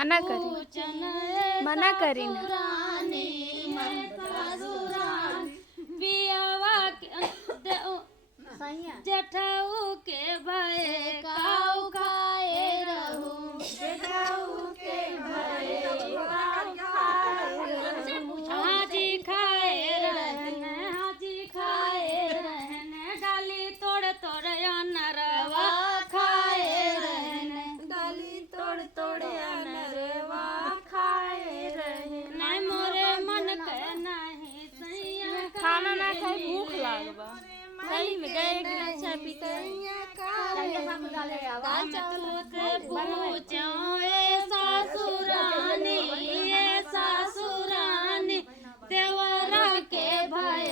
मना करी मना करी ना जेठाऊ के भय काऊ खाए रहू हाजी खाए रहने डाली तोड़ तोड़ अनरवा खाए रहने नहीं मोरे मन के नहीं सैया खाना ना खाए भूख लागबा सही में गए गिलास चाय पी के सासुरानी देवरा के भय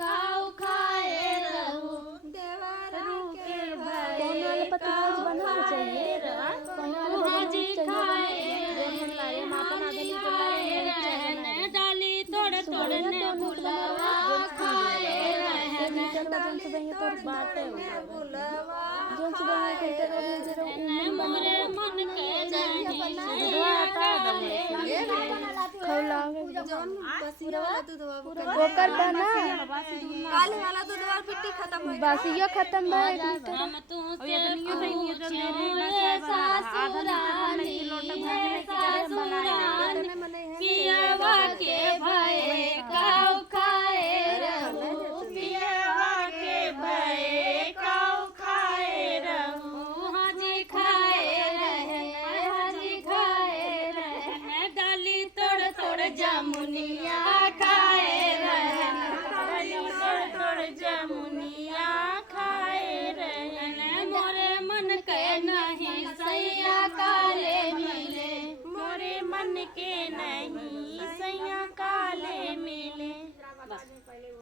काऊ खाए रहू कौन वाले पति रोज बनाना चाहिए हाजी खाए रहने डाली तोड़ तोड़ने बुलवा खाए रहने मोरे मन के ओकर बना काले वाला दूधवा पिट्टी खत्म हो बासियो खत्म भइल हम तू सासुरानी पियावा के भय काऊ खाए रहू पियावा के भय काऊ खाए रहू हाजी खाए रहने डाली तोड़ तोड़ जामुनिया खाए जामुनिया खाए रहने मोरे मन के नहीं सैया काले मिले मोरे मन के नहीं सैया काले मिले